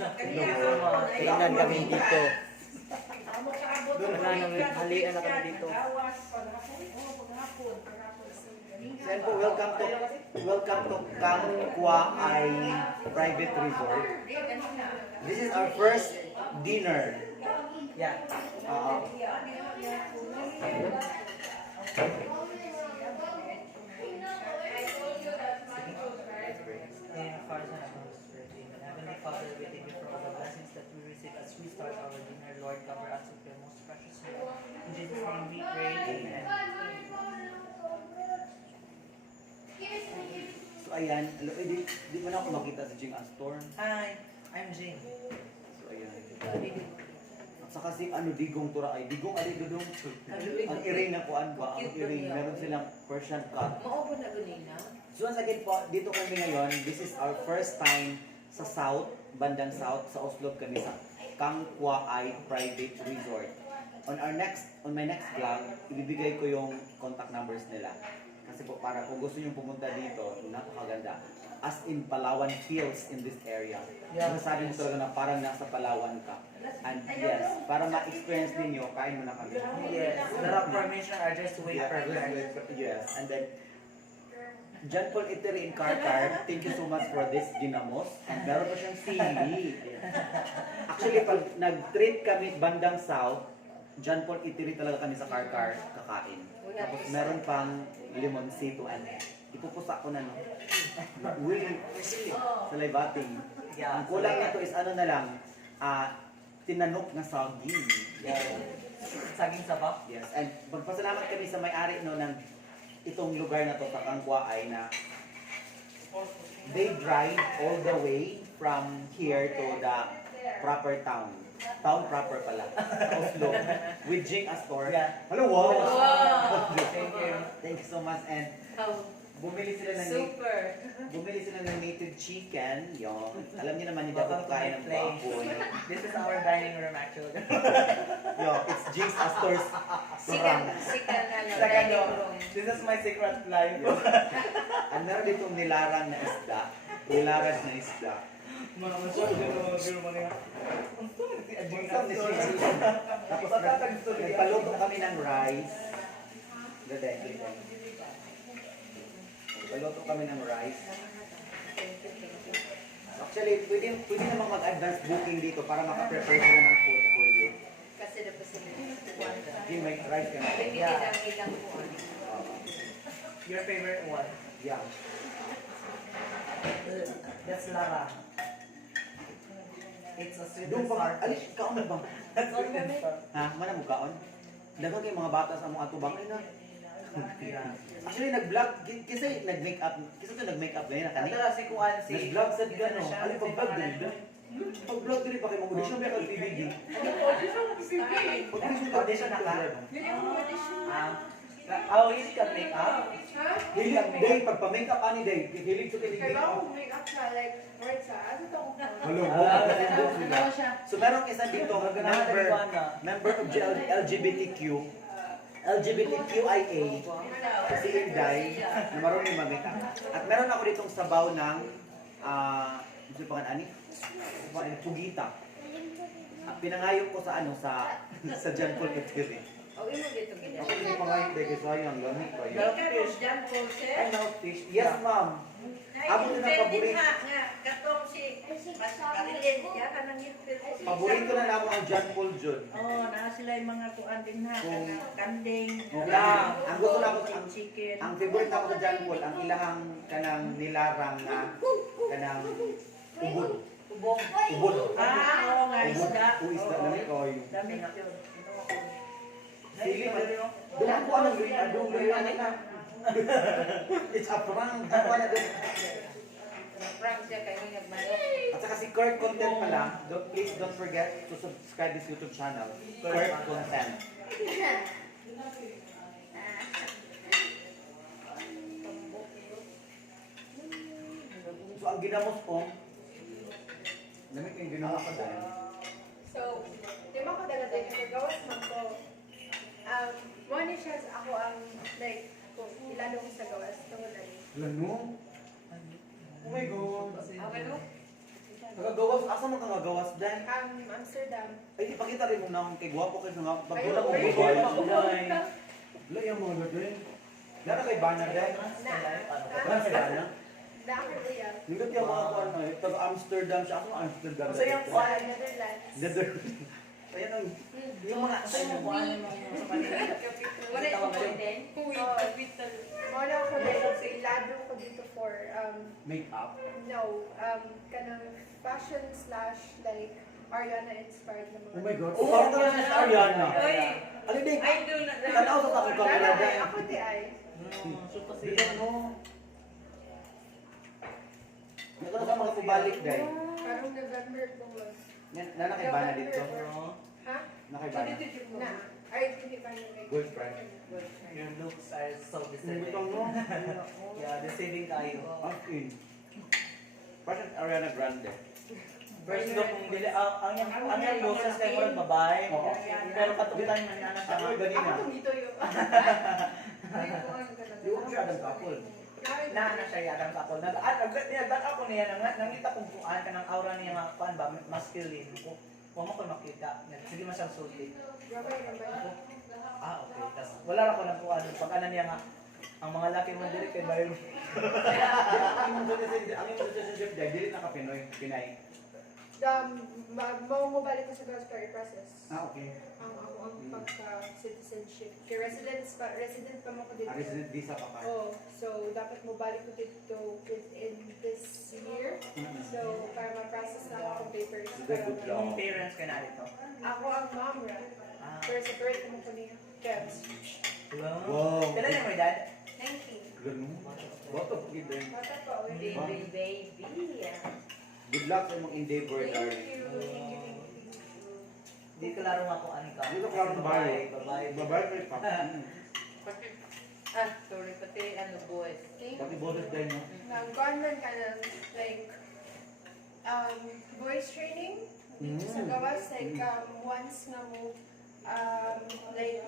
Tingnan kami dito. Halian na kami dito. Sen po, welcome to Kangkwa Ay Private Resort. This is our first dinner. Yeah. Heavenly Father, we thank you for all the blessings that we receive as we start our dinner. Lord, cover us with your most precious blood. In Jesus' name we pray. Amen. So ayan, di pa na ako makita si Jing Astor. Hi, I'm Jing. So ayan. At saka si Digong Tura ay Digong Dudong. Ang iring na kuan ba? Ang iring, meron silang Persian cut. Mao na ganina. So once again po, dito kami ngayon, this is our first time sa South, bandang South, sa Oslo kami sa Kangkwa Ay Private Resort. On my next vlog, ibibigay ko yung contact numbers nila. Kasi po para kung gusto nyo pumunta dito, napakaganda. As in Palawan feels in this area. Yeah. Masasabi mo talaga na parang nasa Palawan ka. And yes, para ma-experience ninyo, kain mo na kami. Yes, the rock formation are just way perfect. Yes, and then John Paul Eatery in Karkar, thank you so much for this ginamos. Meron pa siyang sili. Actually, pag nag-treat kami bandang South, John Paul Eatery talaga kami sa Karkar kakain. Tapos meron pang limoncito and ipupusa ko na no. Salivating. Ang kulang nito is ano na lang, tinanok na saging. Saging sabak. Yes, and magpasalamat kami sa may-ari no ng itong lugar na to sa Kangkwa ay na they drive all the way from here to the proper town. Town proper pala. Sa Oslo. With Jing Astor. Yeah. Hello, wow! Thank you. Thank you so much. And bumili sila ng native chicken. Yung, alam niyo naman, hindi ako kain ng baboy. This is our dining room actually. Yo, it's Jing Astor's Sikan Second room. This is my secret life. Ang meron ditong nilarang na isda. Nilarang na isda. Tapos nagpaluto kami ng rice. Nagpaluto kami ng rice. Actually, pwede namang mag-advance booking dito para makaprepare sila ng food for you. Kasi dapat sila. Hindi, may rice ka na. Ilang po. Your favorite one? Yeah. That's Lara. It's a sweet Doon and pa, sour alis, fish. kaon na ba? Sweet and sour. Ha? Mana mo kaon? Dagang kay mga bata sa mga atubang. Ay na. Yeah. Actually, nag-vlog, kasi nag-makeup, kasi ito nag-makeup ngayon na kanina. Ito si Kuan si... Nag-vlog sa gano. Ano pag-vlog din ba? Pag-vlog din pa kayo mag-audition ba kayo PBD? Audition na ka? Hindi ka make up? Hilig, day, pagpa-makeup ani day, hilig sa kilig Kailangan ko make up siya, like, right sa, ano to? Hello, so merong isa dito, member of LGBTQ, LGBTQIA, si Inday, na marunong mag-makeup. At meron ako ditong sabaw ng, ano pa ani? Pugita. Pinangayok ko sa ano, sa John Paul Eatery. O, imo dito gina. Ako hindi pangayok dahil sayang, lamig ba yun? Ikaw, John Paul, sir? I know fish. Yes, ma'am. Amo din ang paborito. Katong si Marilyn, ya, kanang Paborito na naman ang John Paul Jud. Oh, na sila yung mga kuan din ha, kanding, Ang gusto na ako chicken. ang favorite na ako sa John Paul, ang ilahang kanang nilarang na kanang ubod. Ubong. Ubod. Oo nga, Ubod. isda. Isda na ni koy. Dami yun. Sili man. Doon ko anong green na. It's a prank. Ako na doon. Prank siya kayo nagmanok. At saka si Kurt Content pala, please don't forget to subscribe this YouTube channel. Kurt Content. So ang ginamos po, damit yung ginamos ko dahil. So, di ba ko dala din yung gawas man ko. Money siya ako ang, like, kung ilalo ko sa gawas. Ito na rin. Lano? Oh my God. Ano? Kagagawas, asa man kagagawas din? Amsterdam. Ay, ipakita rin mo na akong kay gwapo kayo nga. Pag Ayun, wala ko ayun, babae. ayun. Wala yung mga gadwin. Lala kay Bana din. Wala kay Bana. Nakakaya. Nindot yung mga kuwan na, taga Amsterdam siya. Ako Amsterdam. Kasi yung kuwan, Netherlands. Netherlands. Ayan ang... yung mga, sa yung kuwan, yung mga sa Manila. Wala yung po din. Wala ko like, ilado ko dito for, Make-up. no, kanang fashion slash like Ariana inspired na mga. Oh my God. Oh, parang talaga si Ariana. Uy, Alin din. I do not know. Tanaw sa takong kamera Lala, din. ako di ay. So kasi Dito no. Nagkaroon sa mga kubalik din. Karong November po. Nana kay Bana dito. Ha? Na kay Bana. Na. Ay, hindi pa nyo. Boyfriend. your looks are so Hindi deceiving. ka mo. Yeah, deceiving tayo. Okay. Parang Ariana Grande. First look, kung dili, ang yung boses kay murag babae. Oo. Pero katulitan man yan ang Ako tama. ganina. Ako dito yun. Di ko siya ng couple. Na siya yadang kapol. Nagdan ako niya, nangita kong kuan ka ng aura niya nga kuan ba, masculine. Huwag mo ko makita. Sige masyang sulti. Ah, okay. Tas wala na ko nagkuhan. Pag ano niya nga, ang mga laki mo dili kay Bayo. Ang yung relationship dahil dili na ka Pinoy, Pinay. Mo balik ko sa Gospel process. Okay. Ang pagka-citizenship. Kaya resident pa mo ko dito. Resident visa pa ka. Oh, so dapat mo balik ko dito within this year. So, para ma-process na ako ng papers. Good, good job. Yung parents ka na dito. Ako ang mom, right? Ah. Pero separate mo ko niya. Kebs. Wow. Kailan niya mo dad? 19. Ganun. Boto po kita. Bata pa, ulit. Baby, baby. Good luck sa imong endeavor, Thank darling. you. Thank you. Di ko laro nga kung ano ka. Dito ka lang babae. Babae. Babae kay pa. Sorry, pati ano, boys. Thank Pati you. boses din, no? Nag-government ka ng, like, voice training. Dito sa gawas, like, once na mo, like,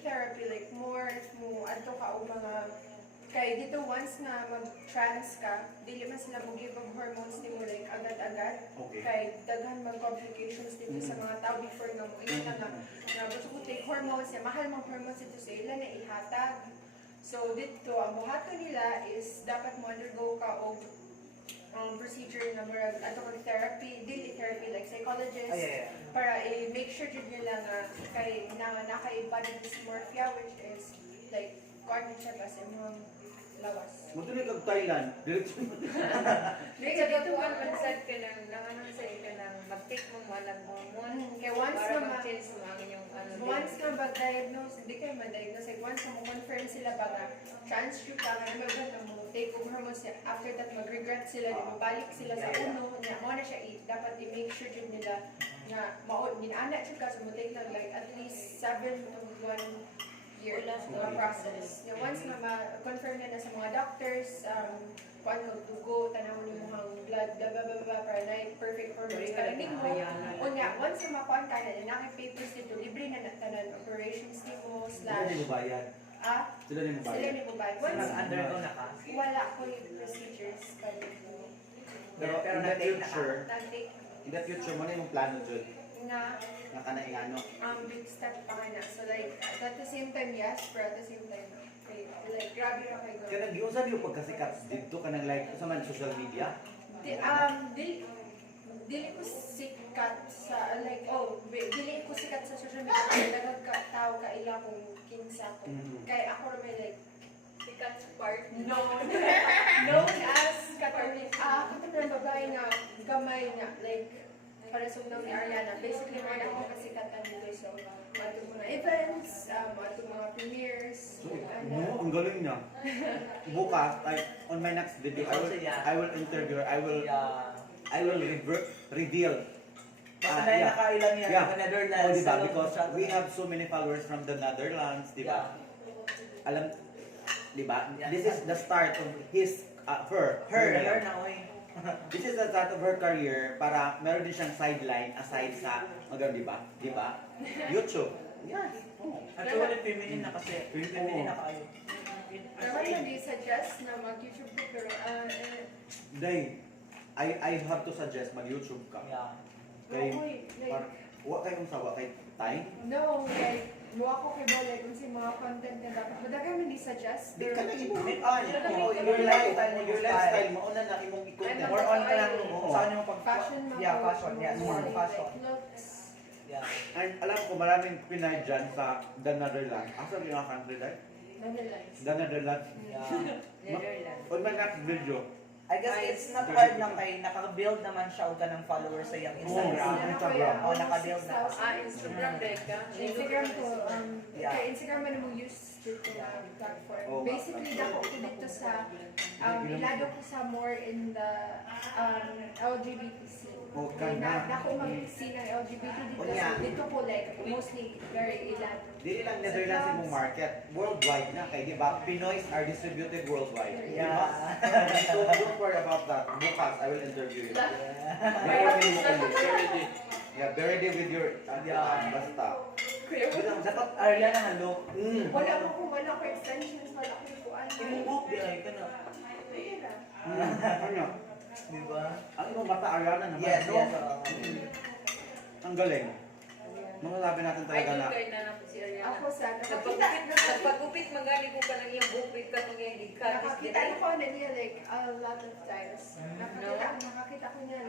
therapy, like, more, mo, ato ka o mga, kay dito once na mag-trans ka, dili man sila mo give of hormones ni mo, like, agad-agad. Okay. Kay daghan mag-complications dito sa mga tao before nga mo. Ina na nga gusto ko take hormones, mahal mga hormones dito sa ila na ihatag. So dito, ang buhato nila is dapat mo undergo ka o procedure na murag ato kang therapy, daily therapy like psychologist, Ay, para i-make sure jud nila nga kay naka-body dysmorphia, which is like cognitive siya kasi imong lawas. Matuloy kag Thailand. Diretso mo. May kagatuan, mag-set ka ng, nanganang-set ka ng, mag-take mo mo alam mo. Kaya once Para na mag-change mo ang inyong ano. once na ba-diagnose, hindi kayo ma-diagnose, like once na mo-confirm sila ba nga transcript ka nga naman na mo take over hormones, after that mag-regret sila, di mabalik sila sa uno, na mo na siya dapat i-make sure din nila na minaanak siya ka, so mo take na like at least 7 to 1 year mga process. Yung once na ma-confirm na sa mga doctors, kung ano dugo, tanawin mo mga blood, blah blah blah blah, para na yung perfect hormones ka lang mo. Unya, once na makuha ka na, nakipapers dito, libre na natanan operations ni mo, Sila slash, ni mabayad. Sila ni sila mabayad. ni mo ba? So, Once, nag-undergo na ka. wala ko yung procedures pa dito. Pero Pero in the na-take na ka. future, Nag-take in the future, mo na yung plano dyan. na Na kanang ano. big step pa ka na. So like, at the same time, yes, but at the same time, no. Okay, like, grabe ka kayo. Kaya nag-iusan yung pagkasikat dito ka ng like sa man social media. Dili ko sikat sa, like, dili ko sikat sa social media kasi nagkatao ka ila kung kinsa ko. Kaya ako may like, Sikat sa part. known as katawin, katawin ng babae na gamay na, like, para sa unang ni Ariana. Basically, mga ako kasikatan dito. So, ato mga events, ato mga premieres, No, ang galing niya. Bukas, on my next video, I will interview her. I will reveal. Basta dahil nakailan yan, Yeah. sa Netherlands. Oh, diba? sa Because London. we have so many followers from the Netherlands, diba? Alam, diba? This is the start of his, her Her na, oy. This is the start of her career para meron din siyang sideline aside sa maganda, diba? Diba? YouTube. Yes. Oh. Actually, feminine na kasi. Feminine na kayo. naman hindi suggest na mag-YouTube ko, pero, Day, I have to suggest mag-YouTube ka. Yeah. Kay, Uy, like, par, wa kay kung sawa kay time. no, like, luwa ko kay Bala, kung si mga content na dapat. Madagang hindi suggest. Di ka na imong Your lifestyle, your lifestyle, mauna na imong i-content. More on ka lang Oo. saan yung pag... Fashion Yeah, fashion. Yes, more like, fashion. looks. Yeah. And alam ko maraming Pinay dyan sa The Netherlands. Asa yung mga country like? Netherlands. The Netherlands. Yeah. Netherlands. On my next video, I guess it's not hard na kay naka-build naman siya og ng followers sa iyang Instagram. Oo, Instagram. Oh, naka-build na. Instagram Becca. Instagram ko, Yeah. kaya Instagram man mo use dito na platform. Oo. Basically, dako ko dito sa, ilado ko sa more in the LGBT scene. Oh, Kaya ganda. dako mag-scene ng LGBT dito. Oh, yeah. So, dito ko like, mostly very ilado. dili lang Netherlands imong market, worldwide na kay di ba? Pinoys are distributed worldwide. Di ba? Yeah. So don't worry about that. Bukas I will interview you. Yeah. Before me mo ulit. Yeah, be ready with your Yeah. basta. Kuya, wala. Dapat Ariana na look. Wala ko extensions, wala ko kuan. Imong book di ay ka na. Ano? Di ba? Ang imong bata Ariana naman. Yes, no? yes. Ang galing. Masasabi natin talaga Idol na kay na ako si Ariana. Ako sa Nagpagupit magani ko ka lang iyang bukit ka itong iyang gikan. nakakita ko na niya like a lot of times. Nakakita ko niya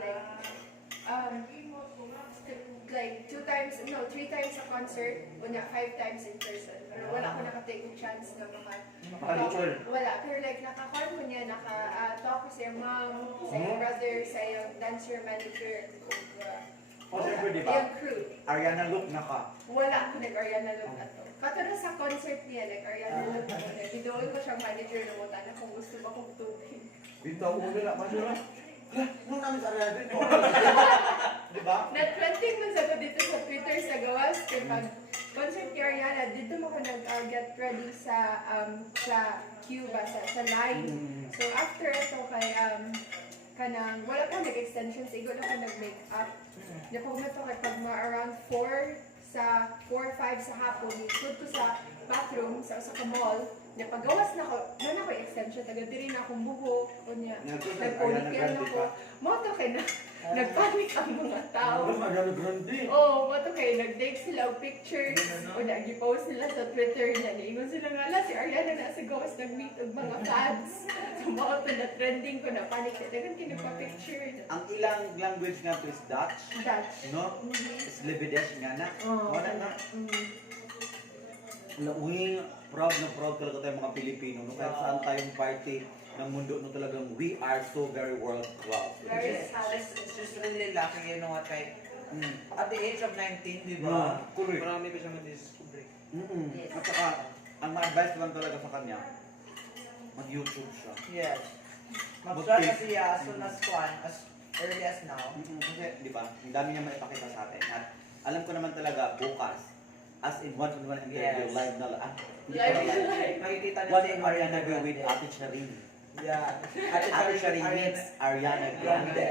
like 2 times, no, 3 times sa concert, unya 5 times in person. Pero wala ko nakatake ng chance na Makadutol. wala. Pero like nakakon ko niya, naka-talk ko sa iyong mom, sa iyong brother, sa iyong dancer manager, O siyempre di ba? iyong crew. Ariana look na ka. Wala ako nag-Ariana look ato. Katulad sa concert niya, like Ariana look ako. Bidoon ko siyang manager na mo na kung gusto ba kong tubig. Dito ulo na pa siya. Nung namin sa Ariana din. Di ba? Na-trending mo sa dito sa Twitter sa gawas. Kaya pag concert ni Ariana, dito mo ko nag-get ready sa Cuba, sa line. So after ito kay kanang wala ko nag-extension, sigo na ko nag-makeup. Napagod to kay pag mga around 4 or 5 sa hapon, ikot ko sa bathroom sa mall. Napagawas na ko, na ako extension, taga diri na akong buhok, kunya. Nag-ponytail na ko. Mo to kay nagpanik ang mga tao. Ariana Grande. Oo, mo to kay nag-take sila og pictures o nag-post nila sa Twitter niya. Niingon sila nga la, si Ariana na sa gawas nag-meet og mga fans. So mo to na trending ko na panic na dagan kinagpa-picture. Ang ilang language nga to is Dutch. Dutch. No? Is Lebedesh nga na. Oo. Wala na. Uy, proud talaga tayong mga Pilipino. No? Kahit saan tayong party ng mundo, no talagang we are so very world class. Very It's just really lucky, you know what, kay at the age of 19, di No, ba? correct. Marami pa siya madiscover. Yes. At saka, ang ma-advise ko lang talaga sa kanya, mag-YouTube siya. Yes. Mag-start na siya as soon as as early as now. Kasi, di ba, ang dami niya maipakita sa atin. At alam ko naman talaga, bukas, as in one-on-one interview, Yes. live na lang. Makikita niya What si Ariana Grande with Ate Charin. Yeah. Ate Charin meets Ariana Grande.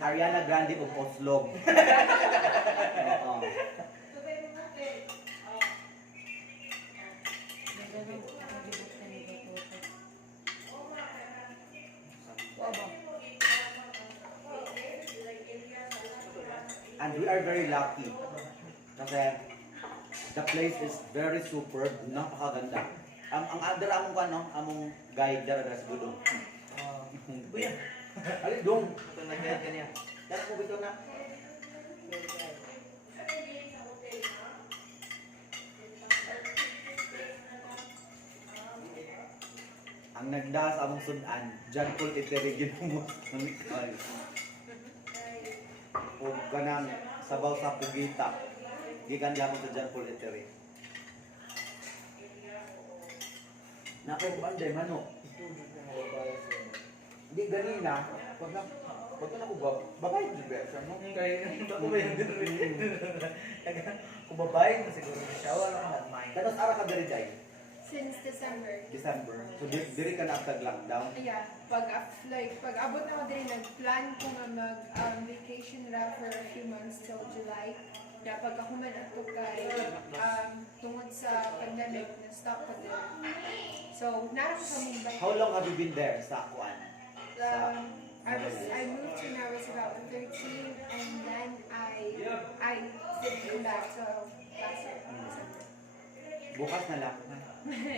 Ariana Grande of Oslog. Oo. And we are very lucky. Kasi the place is very superb, napakaganda. Ang other among ano, among guide dara sa Gudong. Kuya. Ali dong. Ito nagyan ka niya. Dara ko bito na. Ang nagdaas among sudan, John Paul Iterigin mo. O kanang sabaw sa pugita. Gikan gyapon sa John Paul Iterigin. Nakay banday manok. Hindi ganina, pag na ko babay di ba siya no? Kaya ako ba yung kung babae na siguro siya, wala kang admire. Tapos ara ka diri day, Since December. December. So diri ka na after lockdown. Yeah, pag abot na ako din, nag-plan ko nga mag-vacation ra for a few months till July. Kaya pag ako man ato kay tungod sa pandemic, na-stop ko din. So, narap sa Mumbai. How long have you been there sa Kuan? Sa I moved here when I was about 13, and then I didn't come back till last year. Bukas na lang.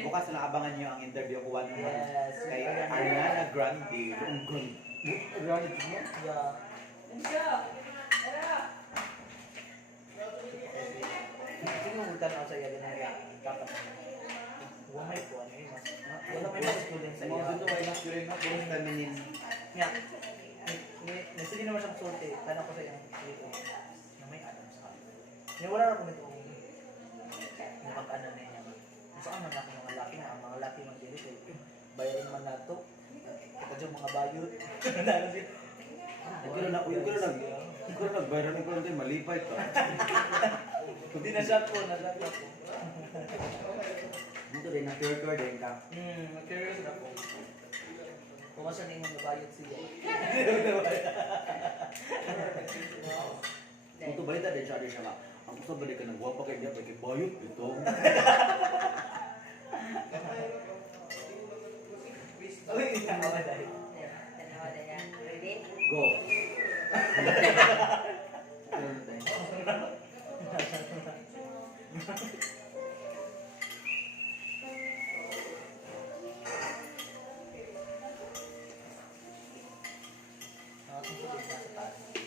Bukas na lang abangan niyo ang interview ko one Yes. kay Ariana Grande. Ang ganda. Ariana mo? Yeah. Sige mo butan ako sa iya din ang tapat. Wala po ano eh. Wala may maskulin sa Sa mga iya. dito ay masculine na puro feminine. Nga. Sige naman siyang sulti. Tanong ko sa iya na may Adams ka. Wala na ko nito yung pag-ano na niya. Saan man ako mga laki na, ang mga laki man dito eh. Bayarin man nato. Ito dyan mga bayot. Lalo siya. Ikaw na nagbayran ng konti, malipay ka. Hindi na siya po, nasa po. Dito din, na-pure din ka. Curious na po. Kumasa na yung mga bayot siya. Ito balita din siya nga. Ang gusto balik ka ng guwapa kay niya, kay bayot ito. Uy, nakawa dahil. Tanawa na yan. Ready? Go! Ano na tayo? Nakatungkol din nasa taas.